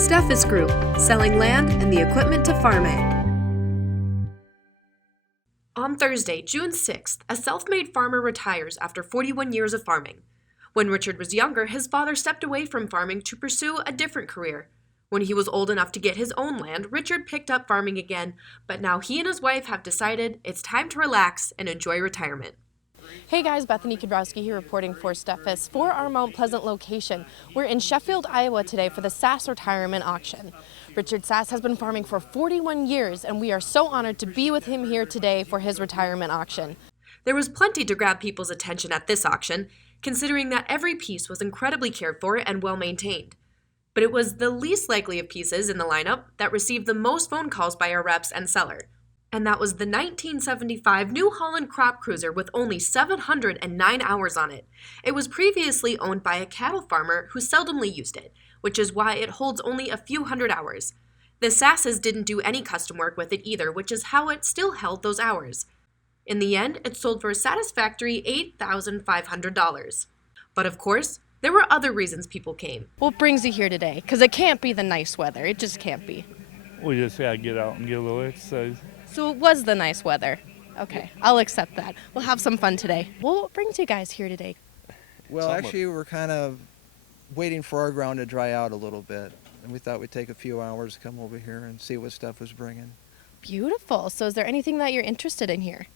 Steffes Group, selling land and the equipment to farm it. On Thursday, June 6th, a self-made farmer retires after 41 years of farming. When Richard was younger, his father stepped away from farming to pursue a different career. When he was old enough to get his own land, Richard picked up farming again, but now he and his wife have decided it's time to relax and enjoy retirement. Hey guys, Bethany Kudrowski here reporting for Steffes for our Mount Pleasant location. We're in Sheffield, Iowa today for the Sass retirement auction. Richard Sass has been farming for 41 years and we are so honored to be with him here today for his retirement auction. There was plenty to grab people's attention at this auction, considering that every piece was incredibly cared for and well maintained. But it was the least likely of pieces in the lineup that received the most phone calls by our reps and seller. And that was the 1975 New Holland crop cruiser with only 709 hours on it. It was previously owned by a cattle farmer who seldomly used it, which is why it holds only a few hundred hours. The Sasses didn't do any custom work with it either, which is how it still held those hours. In the end, it sold for a satisfactory $8,500. But of course, there were other reasons people came. What brings you here today? Because it can't be the nice weather. It just can't be. We just gotta get out and get a little exercise. So it was the nice weather. Okay, I'll accept that. We'll have some fun today. Well, what brings you guys here today? Well, actually, we're kind of waiting for our ground to dry out a little bit. And we thought we'd take a few hours to come over here and see what stuff was bringing. Beautiful. So is there anything that you're interested in here?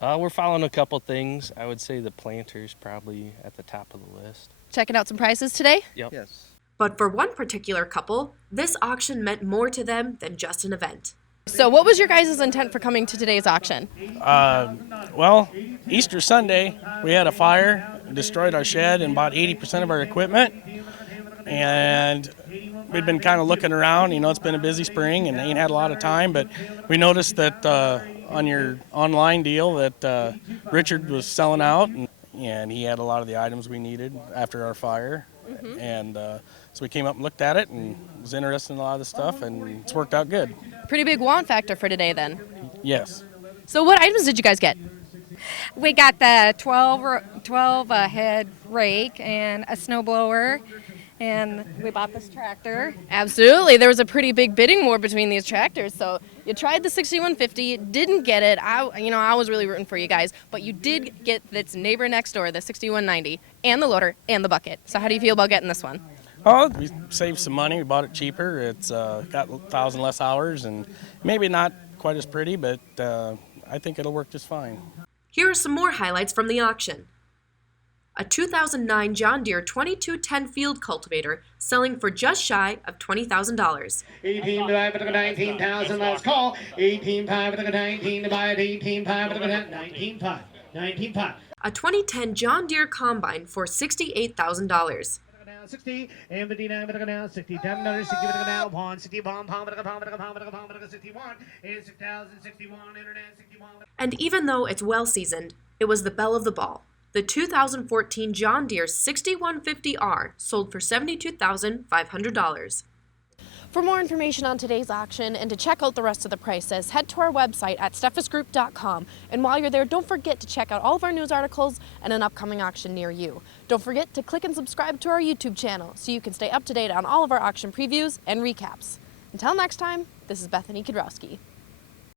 We're following a couple things. I would say the planter's probably at the top of the list. Checking out some prices today? Yep. Yes. But for one particular couple, this auction meant more to them than just an event. So what was your guys' intent for coming to today's auction? Well, Easter Sunday, we had a fire, destroyed our shed and about 80% of our equipment. And we've been kind of looking around. You know, it's been a busy spring and ain't had a lot of time. But we noticed that on your online deal that Richard was selling out. And he had a lot of the items we needed after our fire. Mm-hmm. And so we came up and looked at it and was interested in a lot of the stuff, and it's worked out good. Pretty big want factor for today then. Yes. So what items did you guys get? We got the 12 head rake and a snow blower, and we bought this tractor. Absolutely. There was a pretty big bidding war between these tractors. So you tried the 6150, didn't get it. I was really rooting for you guys, but you did get this neighbor next door, the 6190, and the loader and the bucket. So how do you feel about getting this one? Oh, we saved some money. We bought it cheaper. It's got 1,000 less hours and maybe not quite as pretty, but I think it'll work just fine. Here are some more highlights from the auction. A 2009 John Deere 2210 field cultivator selling for just shy of $20,000. 18 to 19,000, let's call. 18.5 to 19 divided 18.5 to 19.5. A 2010 John Deere combine for $68,000. 60 and 59 now 60 another 60 now pawn 60 pawn 61 and 6061 internet 61. And even though it's well seasoned, it was the belle of the ball. The 2014 John Deere 6150R sold for $72,500. For more information on today's auction and to check out the rest of the prices, head to our website at steffesgroup.com. And while you're there, don't forget to check out all of our news articles and an upcoming auction near you. Don't forget to click and subscribe to our YouTube channel so you can stay up to date on all of our auction previews and recaps. Until next time, this is Bethany Kudrowski.